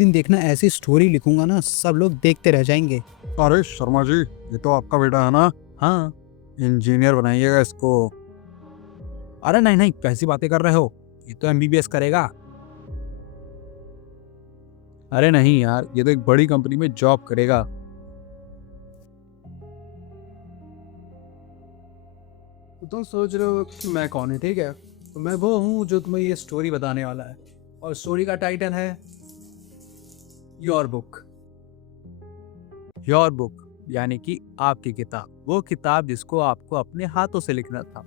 दिन देखना ऐसी स्टोरी लिखूंगा ना, सब लोग देखते रह जाएंगे। अरे शर्मा जी, ये तो आपका बेटा है ना? हाँ। इंजीनियर बनाइएगा इसको। अरे नहीं नहीं, कैसी बातें कर रहे हो, ये तो एमबीबीएस करेगा। अरे नहीं यार, ये तो एक बड़ी कंपनी में जॉब करेगा। तो तुम सोच रहे हो कि मैं कौन है, ठीक है? तो मैं वो हूँ जो तुम्हें ये स्टोरी बताने वाला है, और स्टोरी का टाइटल है योर बुक। योर बुक यानी कि आपकी किताब, वो किताब जिसको आपको अपने हाथों से लिखना था,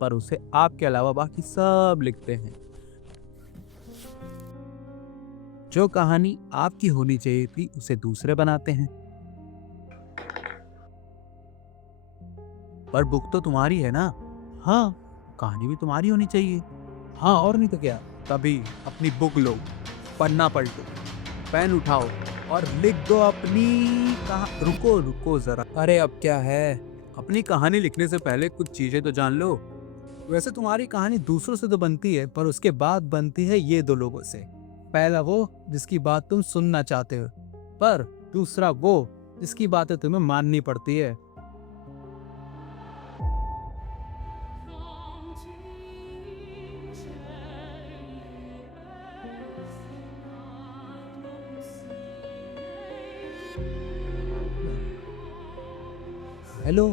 पर उसे आपके अलावा बाकी सब लिखते हैं। जो कहानी आपकी होनी चाहिए थी उसे दूसरे बनाते हैं, पर बुक तो तुम्हारी है ना? हाँ, कहानी भी तुम्हारी होनी चाहिए। हाँ, और नहीं तो क्या। तभी अपनी बुक लो, पन्ना पलटो, पेन उठाओ और लिख दो अपनी रुको रुको जरा। अरे अब क्या है? अपनी कहानी लिखने से पहले कुछ चीजें तो जान लो। वैसे तुम्हारी कहानी दूसरों से तो बनती है, पर उसके बाद बनती है ये दो लोगों से। पहला वो जिसकी बात तुम सुनना चाहते हो, पर दूसरा वो जिसकी बातें तुम्हें माननी पड़ती है। हेलो,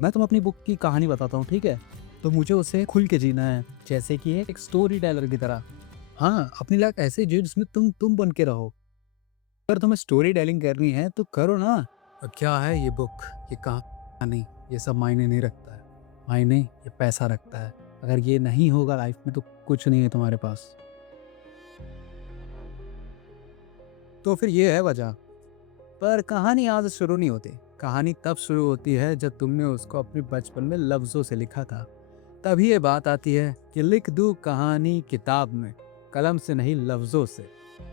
मैं तुम्हें अपनी बुक की कहानी बताता हूँ, ठीक है? तो मुझे उसे खुल के जीना है, जैसे कि एक स्टोरी टेलर की तरह। हाँ, अपनी लाइफ ऐसे जियो जिसमें तुम बन के रहो। अगर तुम्हें स्टोरी टेलिंग करनी है तो करो ना। अब क्या है ये बुक, ये कहानी, ये सब मायने नहीं रखता है। मायने ये पैसा रखता है। अगर ये नहीं होगा लाइफ में तो कुछ नहीं है तुम्हारे पास। तो फिर ये है वजह। पर कहानी आज शुरू नहीं होती। कहानी तब शुरू होती है जब तुमने उसको अपने बचपन में लफ्जों से लिखा था। तभी ये बात आती है कि लिख दूं कहानी किताब में, कलम से नहीं लफ्जों से।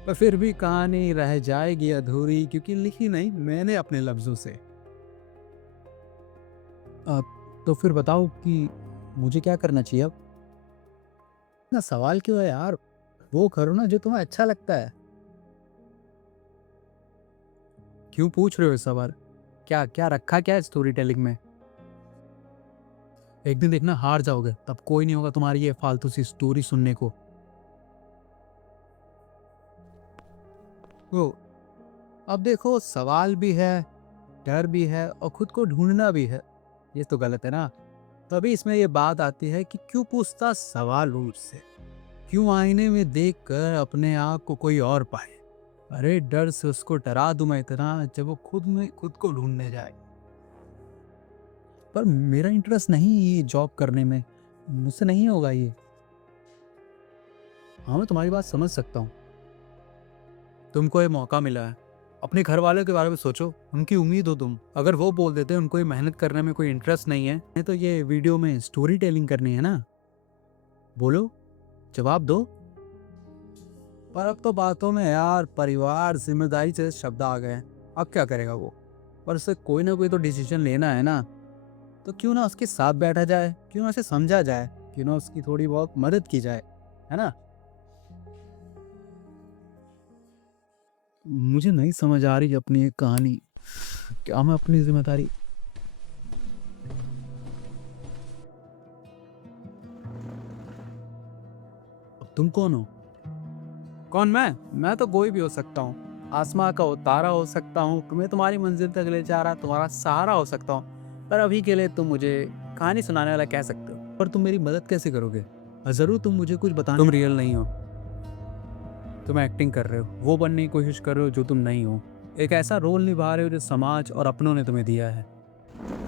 पर फिर भी कहानी रह जाएगी अधूरी, क्योंकि लिखी नहीं मैंने अपने लफ्जों से। तो फिर बताओ कि मुझे क्या करना चाहिए अब? ना सवाल क्यों है यार? वो करो ना जो तुम्हें अच्छा लगता है। क्यों पूछ रहे हो ये सवाल? क्या क्या रखा क्या है स्टोरी टेलिंग में? एक दिन देखना हार जाओगे, तब कोई नहीं होगा तुम्हारी ये फालतू सी स्टोरी सुनने को। ओ, अब देखो, सवाल भी है, डर भी है, और खुद को ढूंढना भी है। ये तो गलत है ना? तभी इसमें ये बात आती है कि क्यों पूछता सवाल मुझसे? क्यों आईने में देखकर अपने आप को कोई और पाए? अरे डर से उसको डरा दूं मैं इतना, जब वो खुद में खुद को ढूंढने जाए। पर मेरा इंटरेस्ट नहीं ये जॉब करने में, मुझसे नहीं होगा ये। हाँ, मैं तुम्हारी बात समझ सकता हूँ। तुमको ये मौका मिला है, अपने घर वालों के बारे में सोचो, उनकी उम्मीद हो तुम। अगर वो बोल देते हैं उनको ये मेहनत करने में कोई इंटरेस्ट नहीं है, तो ये वीडियो में स्टोरी टेलिंग करनी है ना? बोलो, जवाब दो। पर अब तो बातों में यार परिवार जिम्मेदारी से शब्द आ गए हैं। अब क्या करेगा वो? पर उससे कोई ना कोई तो डिसीजन लेना है ना। तो क्यों ना उसके साथ बैठा जाए, क्यों ना उसे समझा जाए, क्यों ना उसकी थोड़ी बहुत मदद की जाए, है ना? मुझे नहीं समझ आ रही अपनी एक कहानी। क्या मैं अपनी जिम्मेदारी? अब तुम कौन हो? कौन? मैं तो कोई भी हो सकता हूँ। आसमां का तारा हो सकता हूँ, तुम्हें तुम्हारी मंजिल तक ले जा रहा तुम्हारा सहारा हो सकता हूँ। पर अभी के लिए तुम मुझे कहानी सुनाने वाला कह सकते हो, पर तुम मेरी मदद कैसे करोगे? जरूर तुम मुझे कुछ बताने। तुम रियल नहीं हो, तुम एक्टिंग कर रहे हो, वो बनने की कोशिश कर रहे हो जो तुम नहीं हो। एक ऐसा रोल निभा रहे हो जो समाज और अपनों ने तुम्हें दिया है।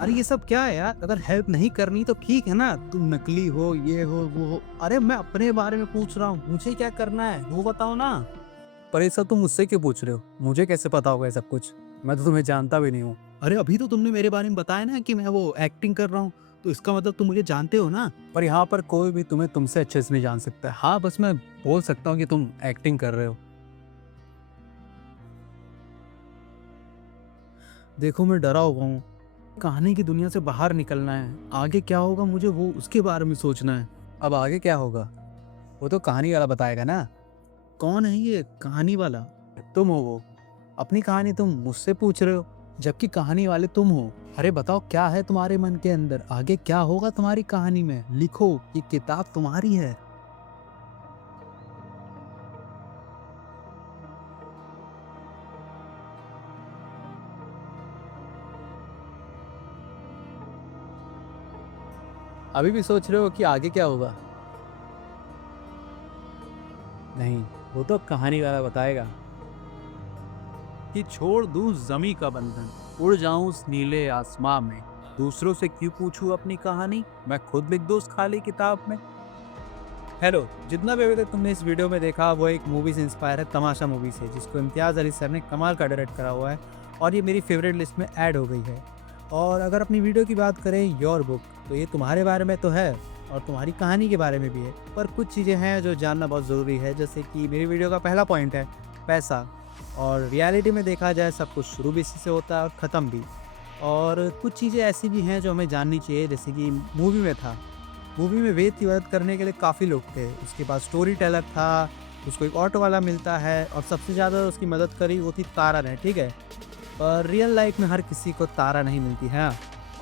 अरे ये सब क्या है यार? अगर हेल्प नहीं करनी तो ठीक है ना, तुम नकली हो, ये हो वो हो। अरे मैं अपने बारे में पूछ रहा हूँ, मुझे क्या करना है वो बताओ ना। पर ये सब तुम मुझसे क्यों पूछ रहे हो? मुझे कैसे पता होगा ये सब कुछ? मैं तो तुम्हें जानता भी नहीं हूँ। अरे अभी तो तुमने मेरे बारे में बताया ना कि मैं वो एक्टिंग कर रहा हूँ, तो इसका मतलब तुम मुझे जानते हो ना। पर यहाँ पर कोई भी तुम्हें तुमसे अच्छे से नहीं जान सकता। हाँ, बस मैं बोल सकता हूँ कि तुम एक्टिंग कर रहे हो। देखो, मैं डरा हुआ हूँ। कहानी की दुनिया से बाहर निकलना है। आगे क्या होगा मुझे वो उसके बारे में सोचना है। अब आगे क्या होगा? वो तो कहानी वाला बताएगा ना। कौन है ये कहानी वाला? तुम हो वो। अपनी कहानी तुम मुझसे पूछ रहे हो, जबकि कहानी वाले तुम हो। अरे बताओ, क्या है तुम्हारे मन के अंदर? आगे क्या होगा तुम्हारी कहानी में? लिखो, ये किताब तुम्हारी है। अभी भी सोच रहे हो कि आगे क्या होगा? नहीं, वो तो कहानी वाला बताएगा। कि छोड़ दूं जमी का बंधन, उड़ जाऊं उस नीले आसमां में, दूसरों से क्यों पूछूं अपनी कहानी, मैं खुद लिख दूं उस खाली किताब में। हेलो, जितना भी अभी तक तुमने इस वीडियो में देखा वो एक मूवी से इंस्पायर है, तमाशा मूवी से, जिसको इम्तियाज़ अली सर ने कमाल का डायरेक्ट करा हुआ है और ये मेरी फेवरेट लिस्ट में ऐड हो गई है। और अगर अपनी वीडियो की बात करें योर बुक, तो ये तुम्हारे बारे में तो है और तुम्हारी कहानी के बारे में भी है, पर कुछ चीज़ें हैं जो जानना बहुत ज़रूरी है। जैसे कि मेरी वीडियो का पहला पॉइंट है पैसा, और रियलिटी में देखा जाए सब कुछ शुरू भी इसी से होता है और ख़त्म भी। और कुछ चीज़ें ऐसी भी हैं जो हमें जाननी चाहिए, जैसे कि मूवी में था, मूवी में वेद की मदद करने के लिए काफ़ी लोग थे, उसके पास स्टोरी टेलर था, उसको एक ऑटो वाला मिलता है और सबसे ज़्यादा उसकी मदद करी वो थी तारा ने, ठीक है। पर रियल लाइफ में हर किसी को तारा नहीं मिलती है,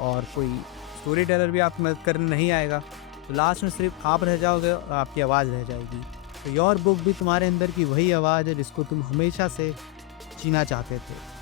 और कोई स्टोरी टेलर भी आपकी मदद करने नहीं आएगा, तो लास्ट में सिर्फ आप रह जाओगे और आपकी आवाज़ रह जाएगी। तो योर बुक भी तुम्हारे अंदर की वही आवाज़ है जिसको तुम हमेशा से जीना चाहते थे।